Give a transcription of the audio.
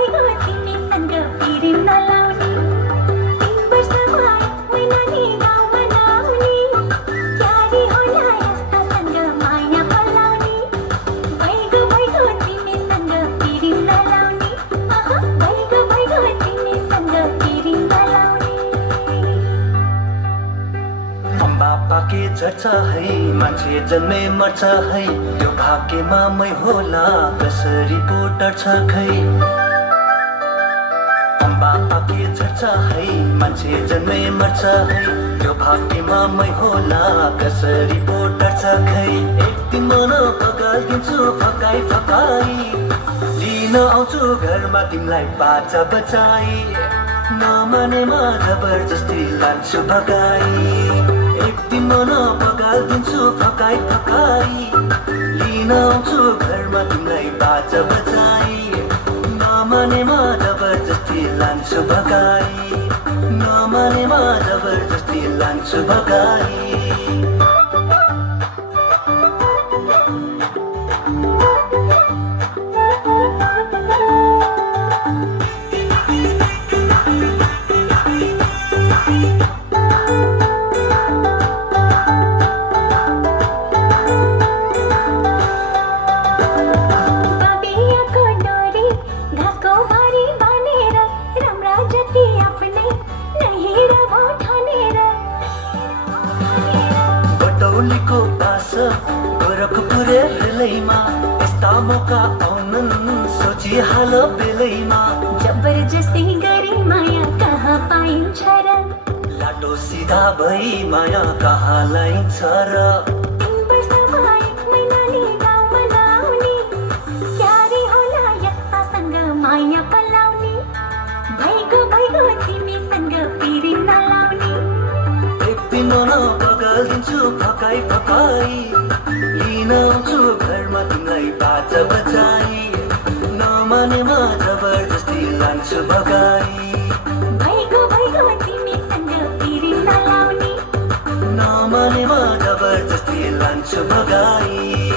भइगयो तिमीसँग फेरि नलाउने 3 वर्ष भयो मैना नि गाउँमा नआउने क्यारी होला यस्तासँग माया पलाउने भइगयो तिमीसँग फेरि नलाउने भइगयो तिमीसँग फेरि नलाउने अम्बा पाके झर्छ है मान्छे जन्मे मर्छ है त्यो भाग्यमा मै होला कसरी पो डर्छ खै अम्बा पाके झर्छ है मान्छे जन्मे मर्छ है त्यो भाग्यमा मै होला कसरी पो डर्छ खै एक दिन मन पकाइदिन्छु फकाई फकाई लिन आउँछु घरमा तिमीलाई बाचा बचाई नमानेमा जबरजस्ती लान्छु भगाई एक दिन मन पकाइदिन्छु फकाई फकाई लिन आउँछु घरमा तिमीलाई बाचा बचाई नमानेमा जबरजस्ती लान्छु भगाई नमानेमा जबरजस्ती लान्छु भगाई बाबियाको डोरी घाँसको भारी बानेर राम्रा जति आफ्नै नहिँड भो ठानेर बटौलीको बास गोरखपुरे रेलैमा यस्ता मौका आउनन् सोचिहाल बेलैमा जबरजस्ती गरी माया कहाँ पाइन्छ र लाटो सिधा भई माया कहाँ लाइन्छ र 3 वर्ष भयो मैना नि गाउँमा नआउने क्यारी होला यस्तासँग माया पलाउने भइगयो तिमीसँग फेरि नलाउने एक दिन मन पकाइदिन्छु फकाई फकाई लिन आउँछु घरमा तिमीलाई बाचा बचाई नमानेमा जबरजस्ती लान्छु भगाई भइगयो तिमीसँग फेरि नलाउने नमानेमा जबरजस्ती लान्छु भगाई